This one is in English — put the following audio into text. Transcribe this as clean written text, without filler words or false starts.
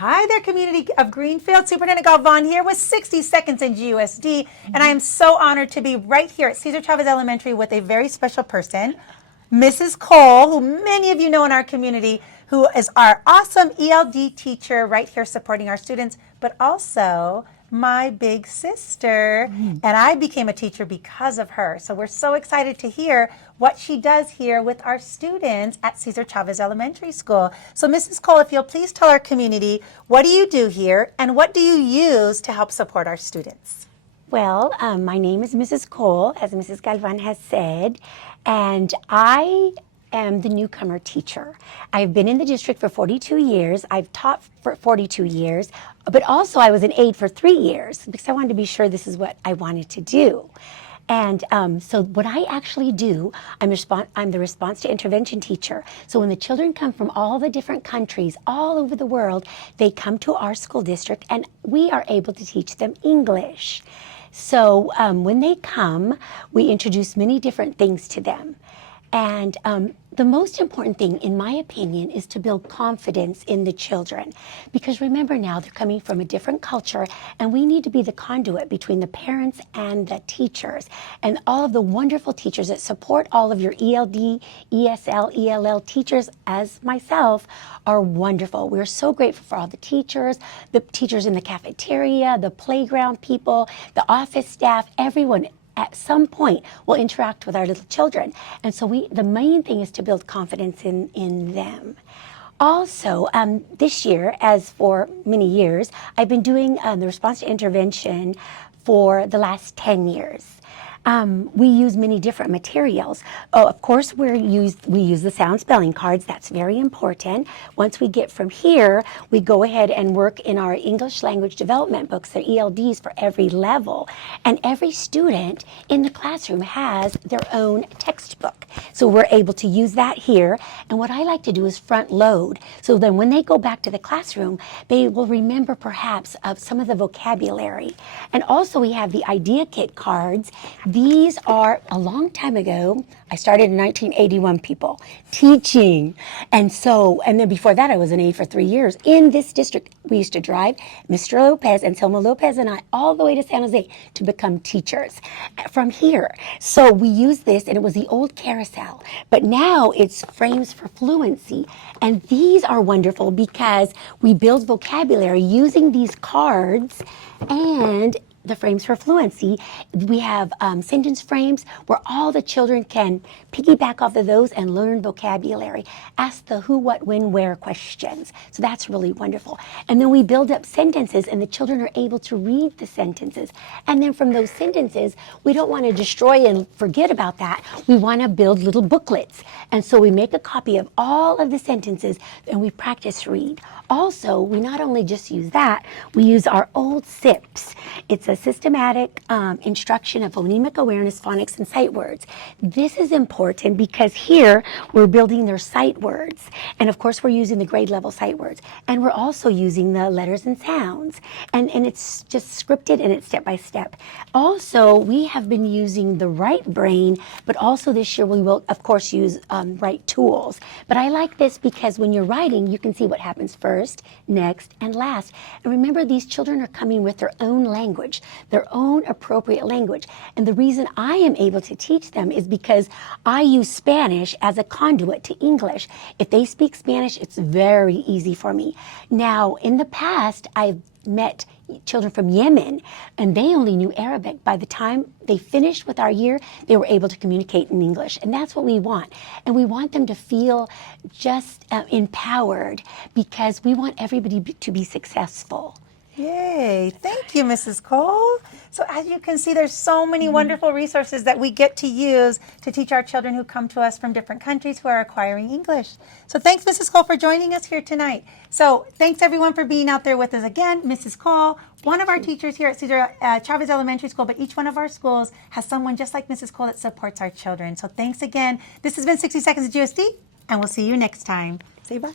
Hi there, community of Greenfield. Superintendent Galvan here with 60 Seconds in GUSD. And I am so honored to be right here at Cesar Chavez Elementary with a very special person, Mrs. Cole, who many of you know in our community, who is our awesome ELD teacher right here supporting our students, but also my big sister. And I became a teacher because of her. So we're so excited to hear what she does here with our students at Cesar Chavez Elementary School. So Mrs. Cole, if you'll please tell our community, what do you do here and what do you use to help support our students? Well, my name is Mrs. Cole, as Mrs. Galvan has said, and I am the newcomer teacher. I've been in the district for 42 years. I've taught for 42 years, but also I was an aide for 3 years because I wanted to be sure this is what I wanted to do. And so what I actually do, I'm the response to intervention teacher. So when the children come from all the different countries, all over the world, they come to our school district and we are able to teach them English. So when they come, we introduce many different things to them. And the most important thing, in my opinion, is to build confidence in the children. Because remember now, they're coming from a different culture, and we need to be the conduit between the parents and the teachers. And all of the wonderful teachers that support all of your ELD, ESL, ELL teachers, as myself, are wonderful. We're so grateful for all the teachers in the cafeteria, the playground people, the office staff, everyone. At some point will interact with our little children. And so the main thing is to build confidence in them. Also, this year, as for many years, I've been doing the response to intervention for the last 10 years. We use many different materials. Oh, of course, we use the sound spelling cards. That's very important. Once we get from here, we go ahead and work in our English language development books, the ELDs for every level. And every student in the classroom has their own textbook. So we're able to use that here. And what I like to do is front load. So then when they go back to the classroom, they will remember perhaps of some of the vocabulary. And also we have the idea kit cards. These are, a long time ago, I started in 1981, people, teaching. And then before that, I was an aide for 3 years. In this district, we used to drive Mr. Lopez and Selma Lopez and I all the way to San Jose to become teachers from here. So we used this, and it was the old carousel. But now it's frames for fluency. And these are wonderful because we build vocabulary using these cards and the frames for fluency. We have sentence frames where all the children can piggyback off of those and learn vocabulary. Ask the who, what, when, where questions. So that's really wonderful. And then we build up sentences, and the children are able to read the sentences. And then from those sentences, we don't want to destroy and forget about that. We want to build little booklets. And so we make a copy of all of the sentences and we practice read. Also, we not only just use that, we use our old SIPs. It's a systematic instruction of phonemic awareness, phonics, and sight words. This is important because here we're building their sight words. And of course, we're using the grade level sight words. And we're also using the letters and sounds. And it's just scripted and it's step by step. Also, we have been using the right brain, but also this year we will, of course, use right tools. But I like this because when you're writing, you can see what happens first, next, and last. And remember, these children are coming with their own language, their own appropriate language. And the reason I am able to teach them is because I use Spanish as a conduit to English. If they speak Spanish, it's very easy for me. Now, in the past, I've met children from Yemen, and they only knew Arabic. By the time they finished with our year, they were able to communicate in English, and that's what we want. And we want them to feel just empowered because we want everybody to be successful. Yay. Thank you, Mrs. Cole. So as you can see, there's so many wonderful resources that we get to use to teach our children who come to us from different countries who are acquiring English. So thanks, Mrs. Cole, for joining us here tonight. So thanks, everyone, for being out there with us again. Mrs. Cole, one of our teachers here at Cesar Chavez Elementary School, but each one of our schools has someone just like Mrs. Cole that supports our children. So thanks again. This has been 60 Seconds of GUSD, and we'll see you next time. Say bye.